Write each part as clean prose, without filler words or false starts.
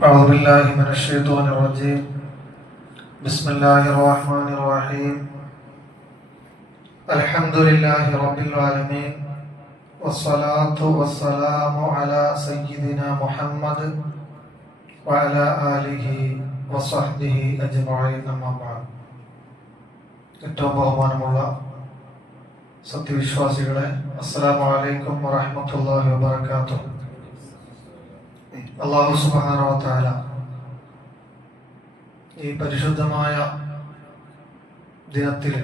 أعوذ بالله من الشيطان الرجيم. بسم الله الرحمن الرحيم. الحمد لله رب العالمين، والصلاة والسلام على سيدنا محمد وعلى آله وصحبه أجمعين. أما بعد. ഏറ്റവും ബഹുമാനമുള്ള സത്യവിശ്വാസികളെ, അസ്സലാമു അലൈക്കും വറഹ്മത്തുള്ളാഹി വബറകാതുഹു. അല്ലാഹു സുബ്ഹാനഹു വ തആല ഈ പരിശുദ്ധമായ ദിനത്തിൽ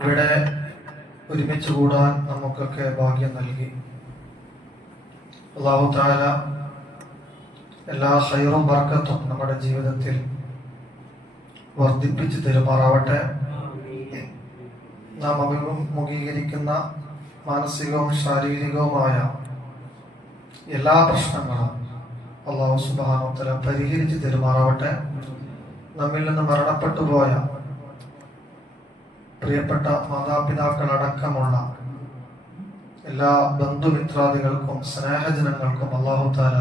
ഇവിടെ ഒരുമിച്ച് കൂടാൻ നമുക്കൊക്കെ ഭാഗ്യം നൽകി. അല്ലാഹു തആല എല്ലാ ഖൈറും ബർക്കത്തും നമ്മുടെ ജീവിതത്തിൽ വർദ്ധിപ്പിച്ചു തരുമാറാവട്ടെ. നാം അഭിമുഖീകരിക്കുന്ന മാനസികവും ശാരീരികവുമായ എല്ലാ പ്രശ്നങ്ങളും അല്ലാഹു സുബ്ഹാനഹു വ തആല പരിഹരിച്ചു തരുമാറാവട്ടെ. നമ്മിൽ നിന്ന് മരണപ്പെട്ടു പോയ പ്രിയപ്പെട്ട മാതാപിതാക്കളടക്കമുള്ള എല്ലാ ബന്ധുമിത്രാദികൾക്കും സ്നേഹജനങ്ങൾക്കും അല്ലാഹു തആല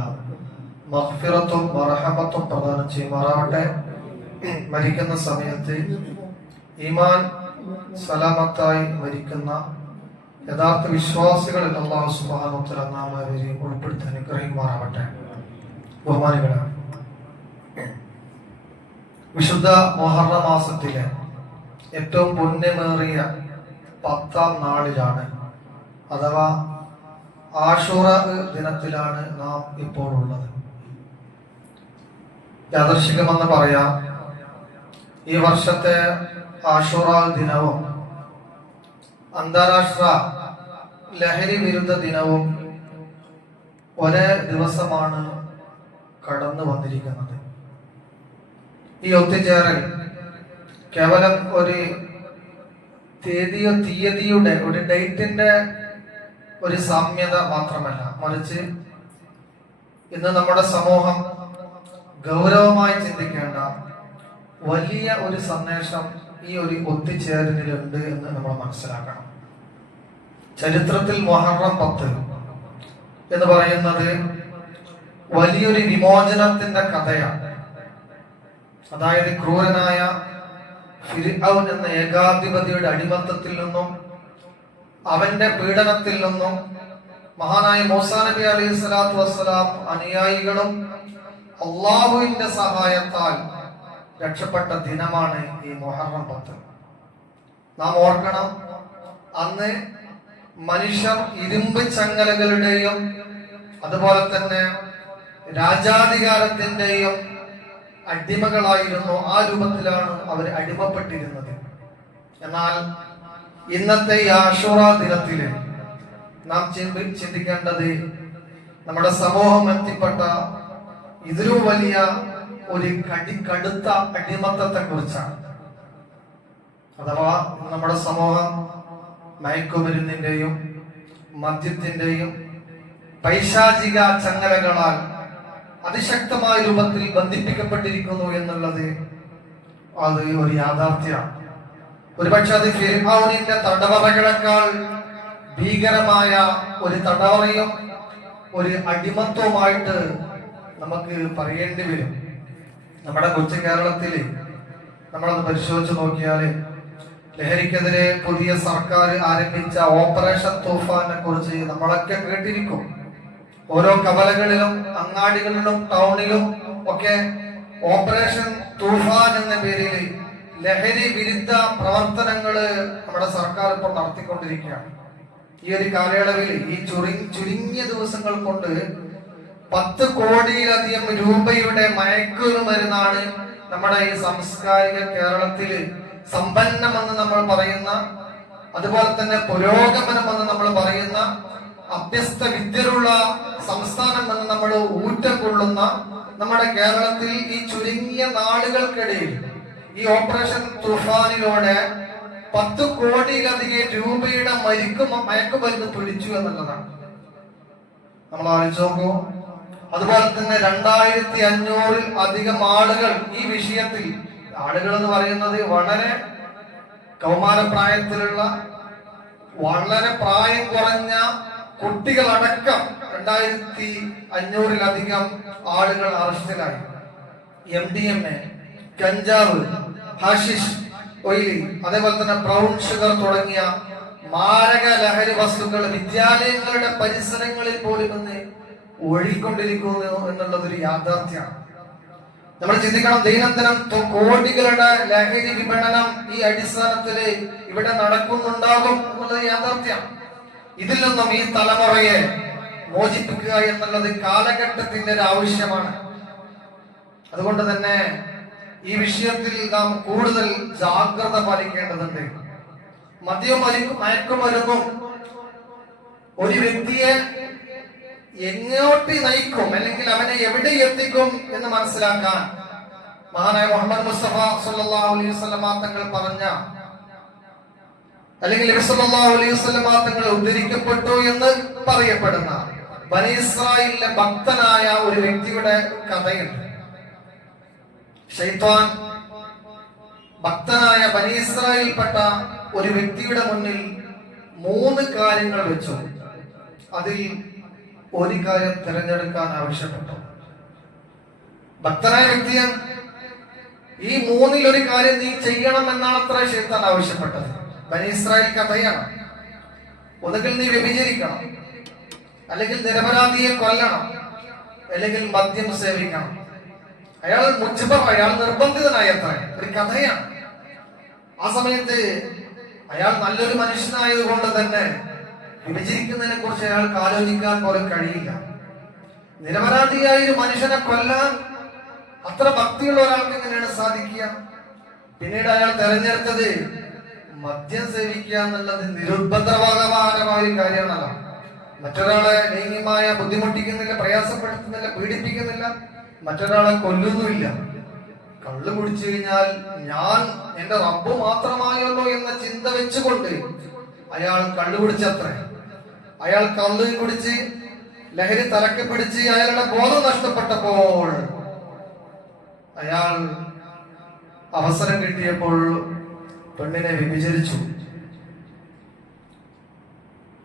മഗ്ഫിറത്തും മർഹമത്തും പ്രദാനം ചെയ്യുമാറാവട്ടെ. മരിക്കുന്ന സമയത്ത് ഈമാൻ സലാമത്തായി മരിക്കുന്ന യഥാർത്ഥ വിശ്വാസികളിൽ അല്ലാഹു സുബ്ഹാനഹു വ തആല നാം അവരെ ഉൾപ്പെടുത്തി അനുഗ്രഹിക്കുമാറാവട്ടെ. ബഹുമാനികളെ, വിശുദ്ധ മുഹറം മാസത്തിലെ ഏറ്റവും പുണ്യമേറിയ 10ാം നാളിലാണ്, അഥവാ ആശൂറ ദിനത്തിലാണ് നാം ഇപ്പോൾ ഉള്ളത്. യാദൃശ്ചികമെന്ന് പറയാം, ഈ വർഷത്തെ ആശൂറ ദിനവും അന്താരാഷ്ട്ര ലഹരി വിരുദ്ധ ദിനവും ഒരേ ദിവസമാണ് കടന്നു വന്നിരിക്കുന്നത്. ഈ ഒത്തുചേരൽ കേവലം ഒരു തീയതിയുടെ ഒരു ഡേറ്റിന്റെ ഒരു സാമ്യത മാത്രമല്ല, മറിച്ച് ഇന്ന് നമ്മുടെ സമൂഹം ഗൗരവമായി ചിന്തിക്കേണ്ട വലിയ ഒരു സന്ദേശം ഈ ഒരു ഒത്തുചേരലിലുണ്ട് എന്ന് നമ്മൾ മനസ്സിലാക്കണം. ചരിത്രത്തിൽ മുഹറം 10 എന്ന് പറയുന്നത് വലിയൊരു വിമോചനത്തിന്റെ കഥയാണ്. അതായത് ക്രൂരനായ ഫിർഔൻ എന്ന ഏകാധിപതിയുടെ അടിമത്തത്തിൽ നിന്നും അവന്റെ പീഡനത്തിൽ നിന്നും മഹാനായ മൂസാ നബി അലൈഹി സ്വലാത്തു വസ്സലാം അനുയായികളും അള്ളാഹുവിന്റെ സഹായത്താൽ രക്ഷപ്പെട്ട ദിനമാണ് ഈ മുഹറം 10. നാം ഓർക്കണം, അന്ന് മനുഷ്യർ ഇരുമ്പ് ചങ്ങലകളുടെയും അതുപോലെ തന്നെ രാജാധികാരത്തിന്റെയും അടിമകളായിരുന്നു. ആ രൂപത്തിലാണ് അവർ അടിമപ്പെട്ടിരുന്നത്. എന്നാൽ ഇന്നത്തെ ഈ ആശൂറ ദിനത്തില് നാം ചിന്തിക്കേണ്ടത് നമ്മുടെ സമൂഹം എത്തിപ്പെട്ട ഇതിലും വലിയ ഒരു കടുത്ത അടിമത്തത്തെ കുറിച്ചാണ്. അഥവാ നമ്മുടെ സമൂഹം മയക്കുമരുന്നിന്റെയും മദ്യത്തിന്റെയും പൈശാചിക ചങ്ങലകളാൽ അതിശക്തമായ രൂപത്തിൽ ബന്ധിപ്പിക്കപ്പെട്ടിരിക്കുന്നു എന്നുള്ളത് അത് ഒരു യാഥാർത്ഥ്യമാണ്. ഒരുപക്ഷെ അത് ഫിർഔനിന്റെ തടവറകളെക്കാൾ ഭീകരമായ ഒരു തടവറയും ഒരു അടിമത്വമായിട്ട് നമുക്ക് പറയേണ്ടി വരും. നമ്മുടെ കൊച്ചു കേരളത്തില് നമ്മളത് പരിശോധിച്ച് നോക്കിയാല് ലഹരിക്കെതിരെ പുതിയ സർക്കാർ ആരംഭിച്ച ഓപ്പറേഷൻ തൂഫാനെ കുറിച്ച് നമ്മളൊക്കെ കേട്ടിരിക്കും. ഓരോ കവലകളിലും അങ്ങാടികളിലും ടൗണിലും ഒക്കെ ഓപ്പറേഷൻ തൂഫാൻ എന്ന പേരിൽ ലഹരി വിരുദ്ധ പ്രവർത്തനങ്ങള് നമ്മുടെ സർക്കാർ ഇപ്പോൾ നടത്തിക്കൊണ്ടിരിക്കുകയാണ്. ഈ ഒരു കാലയളവിൽ ഈ ചുരുങ്ങിയ ദിവസങ്ങൾ കൊണ്ട് 10 കോടിയിലധികം രൂപയുടെ മയക്കുമരുന്നാണ് നമ്മുടെ ഈ സാംസ്കാരിക കേരളത്തില് സമ്പന്നമെന്ന് നമ്മൾ പറയുന്ന, അതുപോലെ തന്നെ പുരോഗമനമെന്ന് നമ്മൾ പറയുന്ന, അഭ്യസ്ത വിദ്യരുള്ള സംസ്ഥാനം എന്ന് നമ്മൾ ഊറ്റക്കൊള്ളുന്ന നമ്മുടെ കേരളത്തിൽ ഈ ചുരുങ്ങിയ നാളുകൾക്കിടയിൽ ഈ ഓപ്പറേഷൻ തുഫാനിലൂടെ 10 കോടിയിലധികം രൂപയുടെ മയക്കുമരുന്ന് പിടിച്ചു എന്നുള്ളതാണ്. നമ്മൾ ആലോചിച്ച് നോക്കൂ. അതുപോലെ തന്നെ 2500-ൽ അധികം ആളുകൾ ഈ വിഷയത്തിൽ, ആളുകൾ എന്ന് പറയുന്നത് വളരെ കൗമാരപ്രായത്തിലുള്ള, വളരെ പ്രായം കുറഞ്ഞ കുട്ടികളടക്കം 2500-ലധികം ആളുകൾ അറസ്റ്റിലായി. MDMA, കഞ്ചാവ്, ഹാഷിഷ്, ഓയിലി, അതേപോലെ തന്നെ ബ്രൗൺ ഷുഗർ തുടങ്ങിയ മാരക ലഹരി വസ്തുക്കൾ വിദ്യാലയങ്ങളുടെ പരിസരങ്ങളിൽ പോലും ഇന്ന് ഒഴുകിക്കൊണ്ടിരിക്കുന്നു എന്നുള്ളതൊരു യാഥാർത്ഥ്യമാണ്. നമ്മൾ ചിന്തിക്കണം, ദൈനംദിനം കോടികളുടെ ലഹരി വിപണനം ഈ അടിസ്ഥാനത്തില് ഇവിടെ നടക്കുന്നുണ്ടാകും എന്നുള്ളത് യാഥാർത്ഥ്യം. ഇതിൽ നിന്നും ഈ തലമുറയെ മോചിപ്പിക്കുക എന്നുള്ളത് കാലഘട്ടത്തിന്റെ ഒരു ആവശ്യമാണ്. അതുകൊണ്ട് തന്നെ ഈ വിഷയത്തിൽ നാം കൂടുതൽ ജാഗ്രത പാലിക്കേണ്ടതുണ്ട്. മദ്യവും മയക്കുമരുന്നും ഒരു വ്യക്തിയെ എങ്ങോട്ട് നയിക്കും, അല്ലെങ്കിൽ അവനെ എവിടെ എത്തിക്കും എന്ന് മനസ്സിലാക്കാൻ മഹാനായ മുഹമ്മദ് മുസ്തഫ സല്ലല്ലാഹു അലൈഹി വസല്ലം തങ്ങൾ പറഞ്ഞ, അല്ലെങ്കിൽ നബി സല്ലല്ലാഹു അലൈഹി വസല്ലം തങ്ങൾ ഉദ്ധരിക്കപ്പെട്ടു എന്ന് പറയപ്പെടുന്ന ബനി ഇസ്രായേലിലെ ഭക്തനായ ഒരു വ്യക്തിയുടെ കഥയുണ്ട്. ശൈത്താൻ ഭക്തനായ ബനി ഇസ്രായേലിൽപ്പെട്ട ഒരു വ്യക്തിയുടെ മുന്നിൽ 3 കാര്യങ്ങൾ വെച്ചു. അതിൽ ഒരു കാര്യം തിരഞ്ഞെടുക്കാൻ ആവശ്യപ്പെട്ടു. ഭക്തനായ വ്യക്തിയെ ഈ 3-ൽ 1 കാര്യം നീ ചെയ്യണം എന്നാണ് അത്ര ശൈത്താൻ ആവശ്യപ്പെട്ടത്. ബനി ഇസ്രായേൽ കഥയാണ്. ഒന്നുകിൽ നീ വ്യഭിചരിക്കണം, അല്ലെങ്കിൽ നിരപരാധിയെ കൊല്ലണം, അല്ലെങ്കിൽ മദ്യം സേവിക്കണം. അയാൾ മുജ്ബർ, അയാൾ നിർബന്ധിതനായ ഒരു കഥയാണ്. ആ സമയത്ത് അയാൾ നല്ലൊരു മനുഷ്യനായത് കൊണ്ട് തന്നെ വിഭജിക്കുന്നതിനെ കുറിച്ച് അയാൾക്ക് ആലോചിക്കാൻ പോലും കഴിയില്ല. നിരപരാധിയായ ഒരു മനുഷ്യനെ കൊല്ലാൻ അത്ര ഭക്തിയുള്ള ഒരാൾക്ക് എങ്ങനെയാണ് സാധിക്കുക? പിന്നീട് അയാൾ തെരഞ്ഞെടുത്തത് മദ്യം സേവിക്കുക എന്നുള്ളത് നിരുപദ്രവകരമായ ഒരു കാര്യമാണല്ലോ. മറ്റൊരാളെ ലൈംഗികമായ ബുദ്ധിമുട്ടിക്കുന്നില്ല, പ്രയാസപ്പെടുത്തുന്നില്ല, പീഡിപ്പിക്കുന്നില്ല, മറ്റൊരാളെ കൊല്ലുന്നുമില്ല. കള്ളു കുടിച്ചു കഴിഞ്ഞാൽ ഞാൻ എന്റെ റബ്ബ് മാത്രമായല്ലോ എന്ന ചിന്ത വെച്ചുകൊണ്ട് അയാൾ കള്ളു കുടിച്ചത്രേ. അയാൾ കള്ളു കുടിച്ച് ലഹരി തലക്ക് പിടിച്ച് അയാളുടെ ബോധം നഷ്ടപ്പെട്ടപ്പോൾ അയാൾ അവസരം കിട്ടിയപ്പോൾ പെണ്ണിനെ വ്യഭിചരിച്ചു.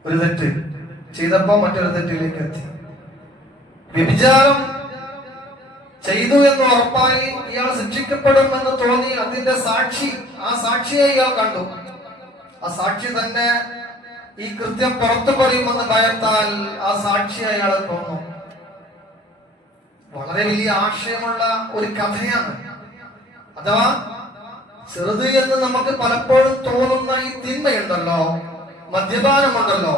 ഒരു തെറ്റ് ചെയ്തപ്പോ മറ്റൊരു തെറ്റിലേക്ക് എത്തി. വ്യഭിചാരം ചെയ്തു എന്ന് ഉറപ്പായി ഇയാൾ ശിക്ഷിക്കപ്പെടുമെന്ന് തോന്നി. അതിന്റെ സാക്ഷി, ആ സാക്ഷിയെ ഇയാൾ കണ്ടു. ആ സാക്ഷി തന്നെ ഈ കൃത്യം പുറത്തു പറയുമെന്ന് ഭയത്താൽ ആ സാക്ഷി അയാളെ കൊന്നു. വളരെ വലിയ ആശയമുള്ള ഒരു കഥയാണ്. അഥവാ ചെറുത് എന്ന് നമുക്ക് പലപ്പോഴും തോന്നുന്ന ഈ തിന്മയുണ്ടല്ലോ, മദ്യപാനമുണ്ടല്ലോ,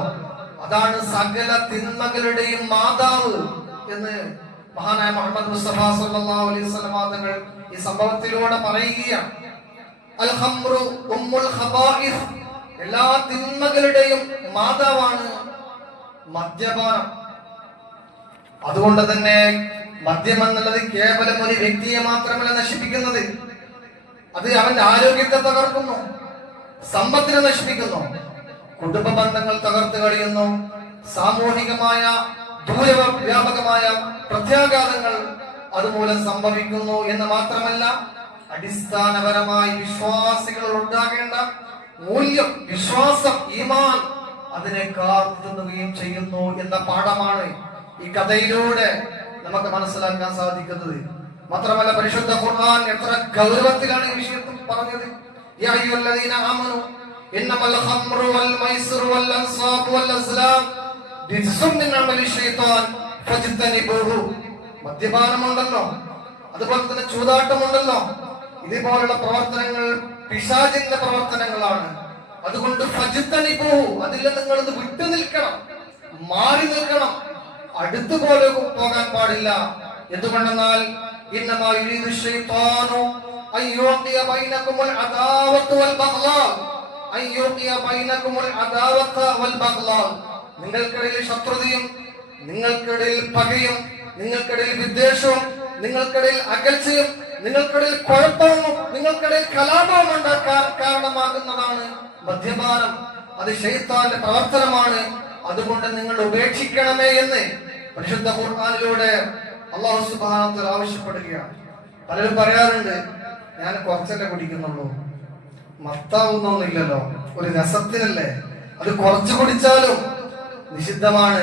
അതാണ് സകല തിന്മകളുടെയും മാതാവ് എന്ന് മഹാനായ മുഹമ്മദ് മുസ്തഫ സല്ലല്ലാഹു അലൈഹി വസല്ലം തങ്ങൾ ഈ സംഭവത്തിലൂടെ പറയുകയാണ്. അൽ ഖംറു ഉമ്മുൽ ഖബായിസ്, എല്ലാ തിന്മകളുടെയും മാതാവാണ് മദ്യപാനം. അതുകൊണ്ട് തന്നെ മദ്യം എന്നുള്ളത് കേവലം ഒരു വ്യക്തിയെ മാത്രമല്ല നശിപ്പിക്കുന്നത്, അത് അവന്റെ ആരോഗ്യത്തെ തകർക്കുന്നു, സമ്പത്തിനെ നശിപ്പിക്കുന്നു, കുടുംബ ബന്ധങ്ങൾ തകർത്ത് കളയുന്നു, സാമൂഹികമായ ദൂരവ്യാപകമായ പ്രത്യാഘാതങ്ങൾ അതുമൂലം സംഭവിക്കുന്നു എന്ന് മാത്രമല്ല, അടിസ്ഥാനപരമായി വിശ്വാസികൾ ഉണ്ടാകേണ്ട മൂല്യം, വിശ്വാസം, ഈമാൻ, അതിനെ കാത്തുനിന്നുകയും ചെയ്യുന്നു എന്ന പാഠമാണ് ഈ കഥയിലൂടെ നമുക്ക് മനസ്സിലാക്കാൻ സാധിക്കുന്നത്. മാത്രമല്ല പരിശുദ്ധ ഖുർആൻ എത്ര ഗൗരവത്തിലാണ് ഈ വിഷയത്തിൽ പറഞ്ഞത്. യാ അയ്യുഹല്ലദീന ആമനൂ ഇന്നമൽ ഖംറു വൽ മൈസിറു വൽ അൻസാബു വൽ അസ്ലാം റിജ്സും മിൻ അമലി ശൈത്താൻ ഫജ്തനിബൂഹു. മദ്യപാനമുണ്ടല്ലോ, അതുപോലെ തന്നെ ചൂതാട്ടമുണ്ടല്ലോ, ഇതുപോലുള്ള പ്രവർത്തനങ്ങൾ പിശാചിന്റെ പ്രവർത്തനങ്ങളാണ്. അതുകൊണ്ട് ഫജ്തനിബൂഹു, അതിൽ നിങ്ങൾ വിട്ടു നിൽക്കണം, മാറി നിൽക്കണം, അടുത്തുപോലെ പോകാൻ പാടില്ല. എന്തുകൊണ്ടെന്നാൽ ഇന്നമാ യുരീദു ശൈത്താനു അയ്യുഖിയ ബൈനകുമുൽ അദാവത വൽ ബഗ്ളാ, അയ്യുഖിയ ബൈനകുമുൽ അദാവത വൽ ബഗ്ളാ, നിങ്ങൾക്കിടയിൽ ശത്രുതയും, നിങ്ങൾക്കിടയിൽ പകയും, നിങ്ങൾക്കിടയിൽ വിദ്വേഷവും, നിങ്ങൾക്കിടയിൽ അകൽച്ചയും, നിങ്ങൾക്കിടയിൽ കുഴപ്പവും, നിങ്ങൾക്കിടയിൽ കലാപവും ഉണ്ടാക്കാൻ കാരണമാകുന്നതാണ് മദ്യപാനം. അത് ശൈത്താന്റെ പ്രവർത്തനമാണ്. അതുകൊണ്ട് നിങ്ങൾ ഉപേക്ഷിക്കണമേ എന്ന് പരിശുദ്ധ ഖുർആനിലൂടെ അല്ലാഹു സുബ്ഹാനഹു വ തആല ആവശ്യപ്പെടുകയാണ്. പലരും പറയാറുണ്ട്, ഞാൻ കുറച്ചല്ലേ കുടിക്കുന്നുള്ളൂ, മത്താവുന്നൊന്നുമില്ലല്ലോ, ഒരു രസത്തിനല്ലേ, അത് കുറച്ച് കുടിച്ചാലും നിഷിദ്ധമാണ്,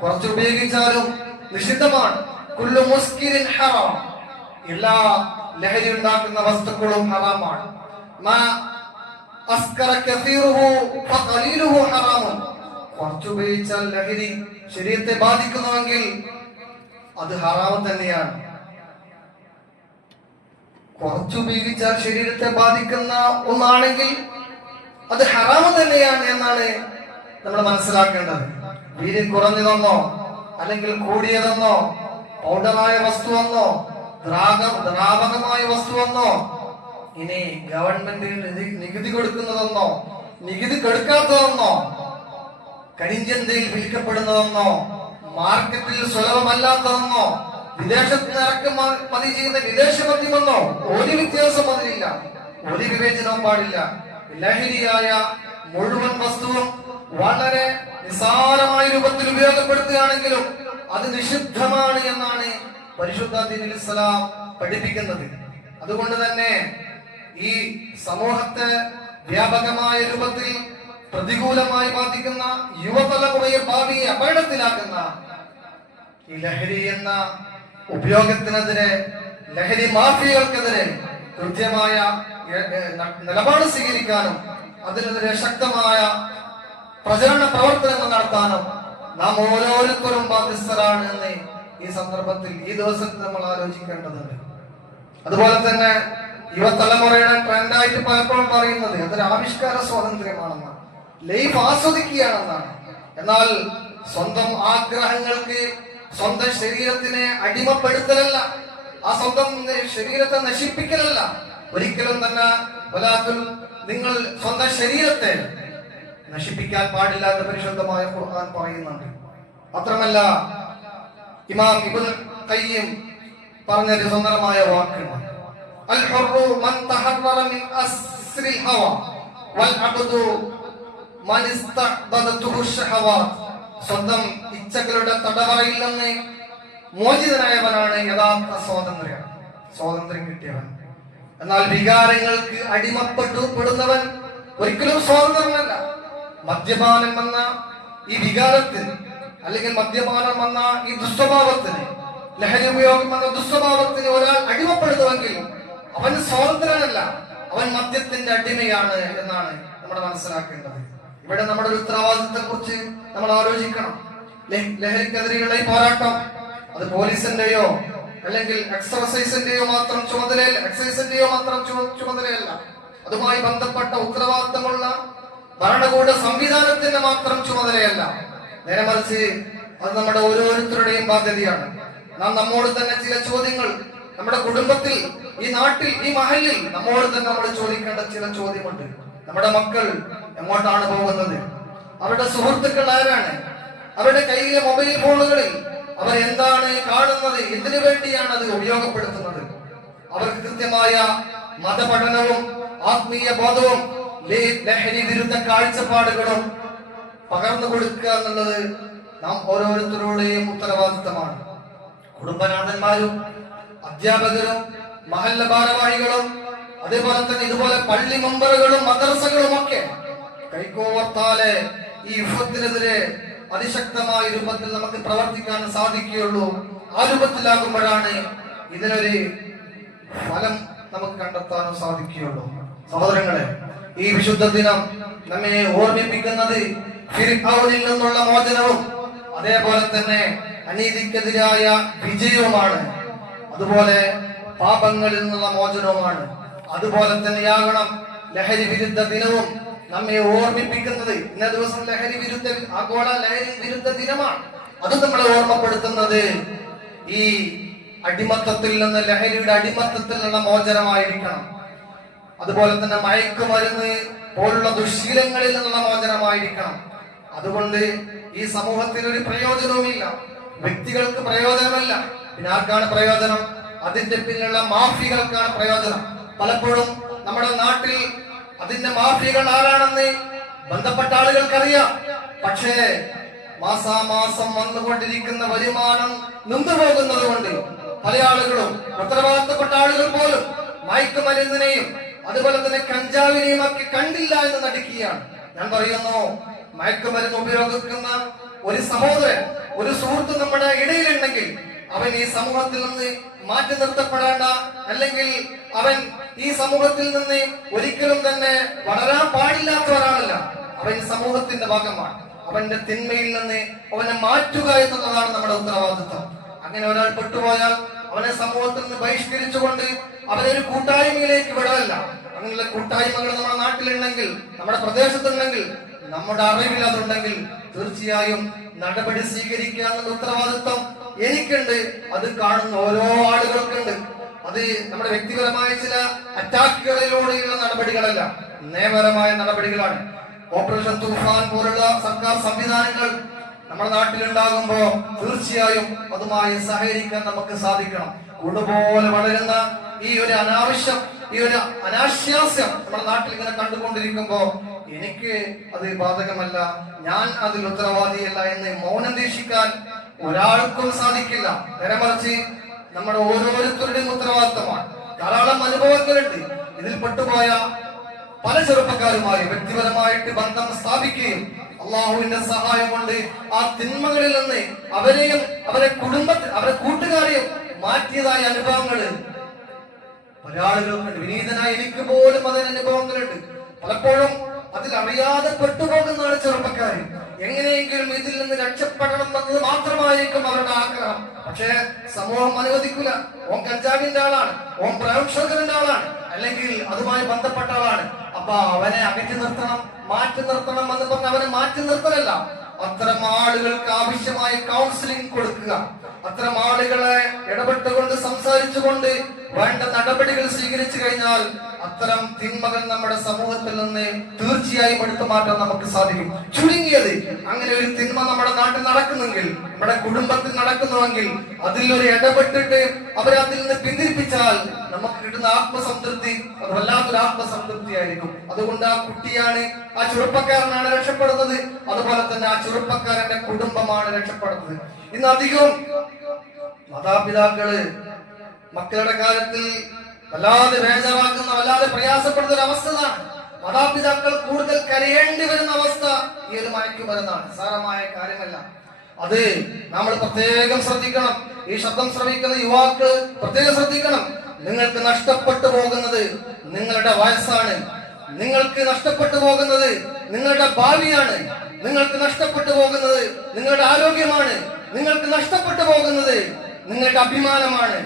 കുറച്ച് ഉപയോഗിച്ചാലും നിഷിദ്ധമാണ്. കുല്ലു മുസ്കിരിൻ ഹറാം, എല്ലാ ലഹരി ഉണ്ടാക്കുന്ന വസ്തുക്കളും ഹറാമാണ്. മാ അസ്കറ കസീറുഹു ഫഖലീലുഹു ഹറാമുൻ, കുറച്ച് ഉപയോഗിച്ചാൽ ലഹരി ശരീരത്തെ ബാധിക്കുന്നുവെങ്കിൽ അത് ഹറാം തന്നെയാണ്. കുറച്ച് ഉപയോഗിച്ചാൽ ശരീരത്തെ ബാധിക്കുന്ന ഒന്നാണെങ്കിൽ അത് ഹറാം തന്നെയാണ് എന്നാണ് നമ്മൾ മനസ്സിലാക്കേണ്ടത്. വീര്യം കുറഞ്ഞതെന്നോ അല്ലെങ്കിൽ കൂടിയതെന്നോ പൗഡറായ വസ്തുവെന്നോ ദ്രാവകമായ വസ്തുവെന്നോ ഇനി ഗവൺമെന്റിന് നികുതി കൊടുക്കുന്നതെന്നോ നികുതി കൊടുക്കാത്തതെന്നോ കരിഞ്ചന്തയിൽ വിൽക്കപ്പെടുന്നതെന്നോ മാർക്കറ്റിൽ സുലഭമല്ലാത്തതെന്നോ വിദേശത്ത് ഇറക്കുമതി ചെയ്യുന്ന വിദേശ മദ്യമെന്നോ ഒരു വ്യത്യാസം അതിലില്ല, ഒരു വിവേചനവും പാടില്ല. ലഹരിയായ മുഴുവൻ വസ്തുവും വളരെ നിസ്സാരമായ രൂപത്തിൽ ഉപയോഗപ്പെടുത്തുകയാണെങ്കിലും അത് നിഷിദ്ധമാണ് എന്നാണ് പരിശുദ്ധ ദീനുൽ ഇസ്ലാം പഠിപ്പിക്കുന്നത്. അതുകൊണ്ട് തന്നെ ഈ സമൂഹത്തെ വ്യാപകമായ രൂപത്തിൽ പ്രതികൂലമായി ബാധിക്കുന്ന യുവതലമുറയെ ഭാവിയെ അപകടത്തിലാക്കുന്ന ഈ ലഹരി എന്ന ഉപയോഗത്തിനെതിരെ, ലഹരി മാഫിയകൾക്കെതിരെ കൃത്യമായ നിലപാട് സ്വീകരിക്കാനും അതിനെതിരെ ശക്തമായ പ്രചരണ പ്രവർത്തനങ്ങൾ നടത്താനും നാം ഓരോരുത്തരും ബാധ്യസ്ഥരാണ് എന്ന് ഈ സന്ദർഭത്തിൽ ഈ ദിവസത്തിൽ നമ്മൾ ആലോചിക്കേണ്ടതുണ്ട്. അതുപോലെ തന്നെ യുവതലമുറയുടെ ട്രെൻഡായിട്ട് പലപ്പോഴും പറയുന്നത് അതൊരു ആവിഷ്കാര സ്വാതന്ത്ര്യമാണെന്നാണ്, ലൈഫ് ആസ്വദിക്കുകയാണെന്നാണ്. എന്നാൽ സ്വന്തം ആഗ്രഹങ്ങൾക്ക്, സ്വന്തം ശരീരത്തിനെ അടിമപ്പെടുത്തലല്ല, ആ സ്വന്തം ശരീരത്തെ നശിപ്പിക്കലല്ല, ഒരിക്കലും തന്നെ നിങ്ങൾ സ്വന്തം ശരീരത്തെ നശിപ്പിക്കാൻ പാടില്ല എന്ന് പരിശുദ്ധമായ ഖുർആൻ പറയുന്നുണ്ട്. മാത്രമല്ല ഇമാം ഇബ്നു ഖയ്യിം പറഞ്ഞൊരു സുന്ദരമായ വാക്കുണ്ട്, അൽ ഹുറു മൻ തഹററ മിൻ അസ്രിൽ ഹവ വൽ അബ്ദു മൻ ഇസ്തഅബദതുഹു ശഹവാത്, സ്വന്തം ഇച്ഛകളുടെ തടവറയിൽ നിന്ന് മോചിതനായവനാണ് യഥാർത്ഥ സ്വാതന്ത്ര്യം കിട്ടിയവൻ. എന്നാൽ വികാരങ്ങൾക്ക് അടിമപ്പെടുന്നവൻ ഒരിക്കലും സ്വാതന്ത്ര്യമല്ല. മദ്യപാനം എന്ന ഈ വികാരത്തിന്, അല്ലെങ്കിൽ മദ്യപാനം എന്ന ഈ ദുസ്വഭാവത്തിന്, ലഹരി ഉപയോഗം എന്ന ദുസ്വഭാവത്തിന് ഒരാൾ അടിമപ്പെടുന്നുവെങ്കിൽ അവൻ സ്വാതന്ത്ര്യമല്ല, അവൻ മദ്യത്തിന്റെ അടിമയാണ് എന്നാണ് നമ്മൾ മനസ്സിലാക്കേണ്ടത്. ഇവിടെ നമ്മുടെ ഒരു ഉത്തരവാദിത്തത്തെ കുറിച്ച് നമ്മൾ ആലോചിക്കണം. ലഹരിക്കെതിരെയുള്ള ഈ പോരാട്ടം അത് പോലീസിന്റെയോ അല്ലെങ്കിൽ എക്സൈസിന്റെയോ മാത്രം ചുമതലയല്ല, അതുമായി ബന്ധപ്പെട്ട ഉത്തരവാദിത്തമുള്ള ഭരണകൂട സംവിധാനത്തിന്റെ മാത്രം ചുമതലയല്ല. നേരെ മറിച്ച് അത് നമ്മുടെ ഓരോരുത്തരുടെയും ബാധ്യതയാണ്. നാം നമ്മോട് തന്നെ ചില ചോദ്യങ്ങൾ, നമ്മുടെ കുടുംബത്തിൽ, ഈ നാട്ടിൽ, ഈ മഹലിൽ നമ്മോട് തന്നെ നമ്മൾ ചോദിക്കേണ്ട ചില ചോദ്യമുണ്ട്. നമ്മുടെ മക്കൾ എങ്ങോട്ടാണ് പോകുന്നത്? അവരുടെ സുഹൃത്തുക്കൾ ആരാണ്? അവരുടെ കയ്യിലെ മൊബൈൽ ഫോണുകളിൽ അവർ എന്താണ് കാണുന്നത്? എന്തിനു വേണ്ടിയാണ് അത് ഉപയോഗപ്പെടുത്തുന്നത്? അവർക്ക് കൃത്യമായ മതപഠനവും ആത്മീയ ബോധവും ലഹരി വിരുദ്ധ കാഴ്ചപ്പാടുകളും പകർന്നു കൊടുക്കുക എന്നുള്ളത് നാം ഓരോരുത്തരുടെയും ഉത്തരവാദിത്തമാണ്. കുടുംബനാഥന്മാരും അധ്യാപകരും മഹല്ല ഭാരവാഹികളും അതേപോലെ തന്നെ ഇതുപോലെ പള്ളി മെമ്പറുകളും മദ്രസകളും ഒക്കെ കൈകോർത്താലേ ഈ യുദ്ധത്തിനെതിരെ അതിശക്തമായ രൂപത്തിൽ നമുക്ക് പ്രവർത്തിക്കാൻ സാധിക്കുകയുള്ളൂ. ആ രൂപത്തിലാകുമ്പോഴാണ് ഇതിനൊരു ഫലം നമുക്ക് കണ്ടെത്താനും സാധിക്കുകയുള്ളൂ. സഹോദരങ്ങളെ, ഈ വിശുദ്ധ ദിനം നമ്മെ ഓർമ്മിപ്പിക്കുന്നത് ഫിർഔനിൽ നിന്നുള്ള മോചനവും അതേപോലെ തന്നെ അനീതിക്കെതിരായ വിജയവുമാണ്. അതുപോലെ പാപങ്ങളിൽ നിന്നുള്ള മോചനവുമാണ്. അതുപോലെ തന്നെയാകണം ലഹരി വിരുദ്ധ ദിനവും നമ്മെ ഓർമ്മിപ്പിക്കുന്നത്. ഇന്ന ദിവസം ആഗോള ലഹരി വിരുദ്ധ ദിനമാണ്. അത് നമ്മളെ ഓർമ്മപ്പെടുത്തുന്നത് ഈ അടിമത്തത്തിൽ നിന്ന്, ലഹരിയുടെ അടിമത്തത്തിൽ നിന്ന് മോചനമായിരിക്കണം. അതുപോലെ തന്നെ മയക്കുമരുന്ന് പോലുള്ള ദുശ്ശീലങ്ങളിൽ നിന്നുള്ള മോചനമായിരിക്കണം. അതുകൊണ്ട് ഈ സമൂഹത്തിന് ഒരു പ്രയോജനവുമില്ല, വ്യക്തികൾക്ക് പ്രയോജനമല്ല. പിന്നെ ആർക്കാണ് പ്രയോജനം? അതിന്റെ പിന്നിലുള്ള മാഫിയകൾക്കാണ് പ്രയോജനം. പലപ്പോഴും നമ്മുടെ നാട്ടിൽ അതിന്റെ മാഫിയകൾ ആരാണെന്ന് ബന്ധപ്പെട്ട ആളുകൾക്കറിയാം. പക്ഷേ മാസാമാസം വന്നുകൊണ്ടിരിക്കുന്ന വരുമാനം നിന്നുപോകുന്നത് കൊണ്ട് പല ആളുകളും, ഉത്തരവാദിത്തപ്പെട്ട ആളുകൾ പോലും മയക്കുമരുന്നിനെയും അതുപോലെ തന്നെ കഞ്ചാവിനെയും ഒക്കെ കണ്ടില്ല എന്ന് നടിക്കുകയാണ്. ഞാൻ പറയുന്നു, മയക്കുമരുന്ന് ഉപയോഗിക്കുന്ന ഒരു സഹോദരൻ, ഒരു സുഹൃത്ത് നമ്മുടെ ഇടയിലുണ്ടെങ്കിൽ അവൻ ഈ സമൂഹത്തിൽ നിന്ന് മാറ്റി നിർത്തപ്പെടേണ്ട, അല്ലെങ്കിൽ അവൻ ഈ സമൂഹത്തിൽ നിന്ന് ഒരിക്കലും തന്നെ വളരാൻ പാടില്ലാത്ത ഒരാളല്ല. അവൻ സമൂഹത്തിന്റെ ഭാഗമാണ്. അവന്റെ തിന്മയിൽ നിന്ന് അവനെ മാറ്റുക എന്നുള്ളതാണ് നമ്മുടെ ഉത്തരവാദിത്വം. അങ്ങനെ ഒരാൾ പെട്ടുപോയാൽ അവനെ സമൂഹത്തിൽ നിന്ന് ബഹിഷ്കരിച്ചുകൊണ്ട് അവനൊരു കൂട്ടായ്മയിലേക്ക് വിടല്ല. അങ്ങനെയുള്ള കൂട്ടായ്മകൾ നമ്മുടെ നാട്ടിലുണ്ടെങ്കിൽ, നമ്മുടെ പ്രദേശത്തുണ്ടെങ്കിൽ, നമ്മുടെ അറിവിൽ അതുണ്ടെങ്കിൽ തീർച്ചയായും നടപടി സ്വീകരിക്കുക എന്നുള്ള ഉത്തരവാദിത്വം എനിക്കുണ്ട്. അത് കാണുന്ന ഓരോ ആളുകൾക്കുണ്ട്. അത് നമ്മുടെ വ്യക്തിപരമായ ചില അറ്റാക്കുകളിലൂടെയുള്ള നടപടികളല്ല, നയപരമായ നടപടികളാണ്. ഓപ്പറേഷൻ തൂഫാൻ പോലുള്ള സർക്കാർ സംവിധാനങ്ങൾ നമ്മുടെ നാട്ടിലുണ്ടാകുമ്പോ തീർച്ചയായും അതുമായി സഹകരിക്കാൻ നമുക്ക് സാധിക്കണം. കൂടുപോലെ വളരുന്ന ഈ ഒരു അനാവശ്യം, ഈ ഒരു അനാശ്വാസ്യം നമ്മുടെ നാട്ടിൽ ഇങ്ങനെ കണ്ടുകൊണ്ടിരിക്കുമ്പോ എനിക്ക് അത് ബാധകമല്ല, ഞാൻ അതിൽ ഉത്തരവാദിയല്ല എന്ന് മൗനം ദീക്ഷിക്കാൻ ഒരാൾക്കും സാധിക്കില്ല. നേരെ മറിച്ച് നമ്മുടെ ഓരോരുത്തരുടെയും ഉത്തരവാദിത്തമാണ്. ധാരാളം അനുഭവങ്ങളുണ്ട്. ഇതിൽ പെട്ടുപോയ പല ചെറുപ്പക്കാരുമായി വ്യക്തിപരമായിട്ട് ബന്ധം സ്ഥാപിക്കുകയും അള്ളാഹുവിന്റെ സഹായം കൊണ്ട് ആ തിന്മകളിൽ നിന്ന് അവരെയും അവരെ കുടുംബത്തിൽ അവരെ കൂട്ടുകാരെയും മാറ്റിയതായ അനുഭവങ്ങള് പല ആളുകൾക്കുണ്ട്. വിനീതനായി എനിക്ക് പോലും അതിന് അനുഭവങ്ങളുണ്ട്. പലപ്പോഴും അതിൽ അറിയാതെ പെട്ടുപോകുന്നതാണ് ചെറുപ്പക്കാര്. എങ്ങനെയെങ്കിലും ഇതിൽ നിന്ന് രക്ഷപ്പെടണം എന്നത് മാത്രമായിരിക്കും അവരുടെ ആഗ്രഹം. പക്ഷേ സമൂഹം അനുവദിക്കില്ല. ഓൻ കഞ്ചാവിന്റെ ആളാണ്, ഓൻ പ്രേംഷകറിന്റെ ആളാണ്, അല്ലെങ്കിൽ അതുമായി ബന്ധപ്പെട്ട ആളാണ്. അപ്പൊ അവനെ അകറ്റി നിർത്തണം, മാറ്റി നിർത്തണം എന്ന് പറഞ്ഞ് അവനെ മാറ്റി നിർത്തലല്ല, അത്തരം ആളുകൾക്ക് ആവശ്യമായ കൗൺസിലിംഗ് കൊടുക്കുക. അത്തരം ആളുകളെ ഇടപെട്ടുകൊണ്ട് സംസാരിച്ചുകൊണ്ട് വേണ്ട നടപടികൾ സ്വീകരിച്ചു കഴിഞ്ഞാൽ അത്തരം തിന്മകൾ നമ്മുടെ സമൂഹത്തിൽ നിന്ന് തീർച്ചയായും എടുത്തു മാറ്റാൻ നമുക്ക് സാധിക്കും. ചുരുങ്ങിയത് അങ്ങനെ ഒരു തിന്മ നമ്മുടെ നാട്ടിൽ നടക്കുന്നെങ്കിൽ, നമ്മുടെ കുടുംബത്തിൽ നടക്കുന്നുവെങ്കിൽ അതിലൊരു ഇടപെട്ടിട്ട് അവരെ അതിൽ നിന്ന് പിന്തിരിപ്പിച്ചാൽ നമുക്ക് കിട്ടുന്ന ആത്മസംതൃപ്തി അത് വല്ലാത്തൊരു ആത്മസംതൃപ്തി ആയിരിക്കും. അതുകൊണ്ട് ആ കുട്ടിയാണ്, ആ ചെറുപ്പക്കാരനാണ് രക്ഷപ്പെടുന്നത്. അതുപോലെ തന്നെ ആ ചെറുപ്പക്കാരന്റെ കുടുംബമാണ് രക്ഷപ്പെടുന്നത്. ഇന്ന് അധികം മാതാപിതാക്കള് മക്കളുടെ കാര്യത്തിൽ വല്ലാതെ ബേജാറാക്കുന്ന, വല്ലാതെ പ്രയാസപ്പെടുന്ന ഒരു അവസ്ഥ. മാതാപിതാക്കൾ കൂടുതൽ കരയേണ്ടി വരുന്ന അവസ്ഥ ഈ ഒരു മയക്കുമരുന്നാണ്. നിസ്സാരമായ കാര്യമല്ല. അത് നമ്മൾ പ്രത്യേകം ശ്രദ്ധിക്കണം. ഈ ശബ്ദം ശ്രവിക്കുന്ന യുവാക്കൾ പ്രത്യേകം ശ്രദ്ധിക്കണം. നിങ്ങൾക്ക് നഷ്ടപ്പെട്ടു പോകുന്നത് നിങ്ങളുടെ വയസ്സാണ്. നിങ്ങൾക്ക് നഷ്ടപ്പെട്ടു പോകുന്നത് നിങ്ങളുടെ ഭാവിയാണ്. നിങ്ങൾക്ക് നഷ്ടപ്പെട്ടു പോകുന്നത് നിങ്ങളുടെ ആരോഗ്യമാണ്. നിങ്ങൾക്ക് നഷ്ടപ്പെട്ടു പോകുന്നത് നിങ്ങളുടെ അഭിമാനമാണ്.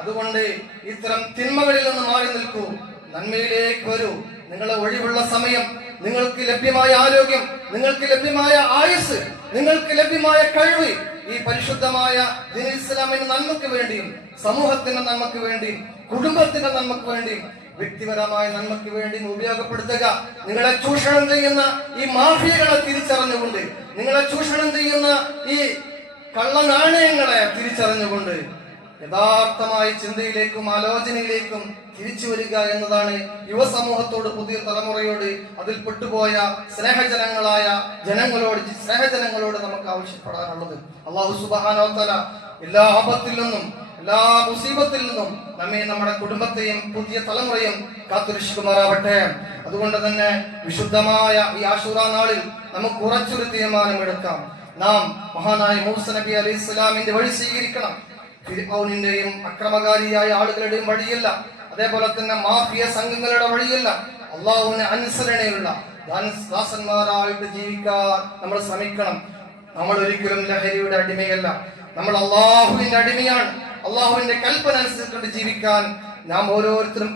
അതുകൊണ്ട് ഇത്തരം തിന്മകളിൽ നിന്ന് മാറി നിൽക്കൂ, നന്മയിലേക്ക് വരൂ. നിങ്ങളെ ഒഴിവുള്ള സമയം, നിങ്ങൾക്ക് ലഭ്യമായ ആരോഗ്യം, നിങ്ങൾക്ക് ലഭ്യമായ ആയുസ്, നിങ്ങൾക്ക് ലഭ്യമായ കഴിവ് ഈ പരിശുദ്ധമായ ദീനുൽ ഇസ്ലാമിന്റെ നന്മക്ക് വേണ്ടിയും സമൂഹത്തിന്റെ നന്മക്ക് വേണ്ടിയും കുടുംബത്തിന്റെ നന്മക്ക് വേണ്ടിയും വ്യക്തിപരമായ നന്മക്ക് വേണ്ടി ഉപയോഗപ്പെടുത്തുക. നിങ്ങളെ ചൂഷണം ചെയ്യുന്ന ഈ മാഫിയകളെ തിരിച്ചറിഞ്ഞുകൊണ്ട്, നിങ്ങളെ ചൂഷണം ചെയ്യുന്ന ഈ കള്ളനാണയങ്ങളെ തിരിച്ചറിഞ്ഞുകൊണ്ട് യഥാർത്ഥമായ ചിന്തയിലേക്കും ആലോചനയിലേക്കും തിരിച്ചു വരിക എന്നതാണ് യുവസമൂഹത്തോട്, പുതിയ തലമുറയോട്, അതിൽ പെട്ടുപോയ സ്നേഹജനങ്ങളായ ജനങ്ങളോട് നമുക്ക് ആവശ്യപ്പെടാനുള്ളത്. അല്ലാഹു സുബ്ഹാനഹു വ തആല എല്ലാ ആപത്തിൽ നിന്നും എല്ലാ മുസീബത്തിൽ നിന്നും നമ്മെ, നമ്മുടെ കുടുംബത്തെയും പുതിയ തലമുറയും കാത്തുരക്ഷിക്കുമാറാവട്ടെ. അതുകൊണ്ട് തന്നെ വിശുദ്ധമായ ഈ ആശൂറ നാളിൽ നമുക്ക് ഉറച്ചൊരു തീരുമാനമെടുക്കാം. നാം മഹാനായ മൂസ നബി അലൈഹി സ്വലാമിന്റെ വഴി സ്വീകരിക്കണം. ഫിർഔനിന്റെയും അക്രമകാരിയായ ആളുകളുടെയും വഴിയല്ല, അതേപോലെ തന്നെ മാഫിയ സംഘങ്ങളുടെ വഴിയല്ല. അള്ളാഹുവിനെ അനുസരണയുള്ള ദാസന്മാരായിട്ട് ജീവിക്കാൻ നമ്മൾ ശ്രമിക്കണം. നമ്മൾ ഒരിക്കലും ലഹരിയുടെ അടിമയല്ല, നമ്മൾ അള്ളാഹുവിന്റെ അടിമയാണ്. അള്ളാഹുവിന്റെ കൽപ്പന അനുസരിച്ചുകൊണ്ട് ജീവിക്കാൻ നാം ഓരോരുത്തരും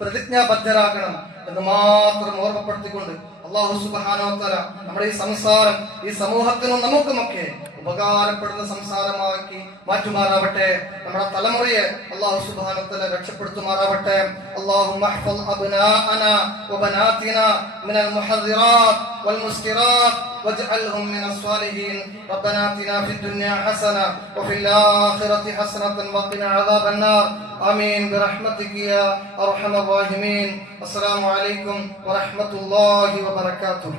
പ്രതിജ്ഞാബദ്ധരാകണം എന്ന് മാത്രം ഓർമ്മപ്പെടുത്തിക്കൊണ്ട് അല്ലാഹു സുബ്ഹാനഹു വ തആല നമ്മുടെ ഈ സംസാരം ഈ സമൂഹത്തിനും നമുക്കുമൊക്കെ ഉപകാരപ്പെടുന്ന സംസാരമാക്കി മാറ്റുമാറാവട്ടെ. നമ്മുടെ തലമുറയെ അല്ലാഹു സുബ്ഹാനഹു വ തആല രക്ഷപ്പെടുത്തുമാറാവട്ടെ. അല്ലാഹുമ്മ ഹഫ്ള് അബ്നാഅനാ വബനാതിനാ മിനൽ മുഹദ്ദിറാത്ത് വൽ മുസ്കിറാത്ത് واجعلهم من الصالحين. ربنا آتنا في الدنيا حسنة وفي الآخرة حسنة وقنا عذاب النار. آمين برحمتك يا أرحم الراحمين. السلام عليكم ورحمة الله وبركاته.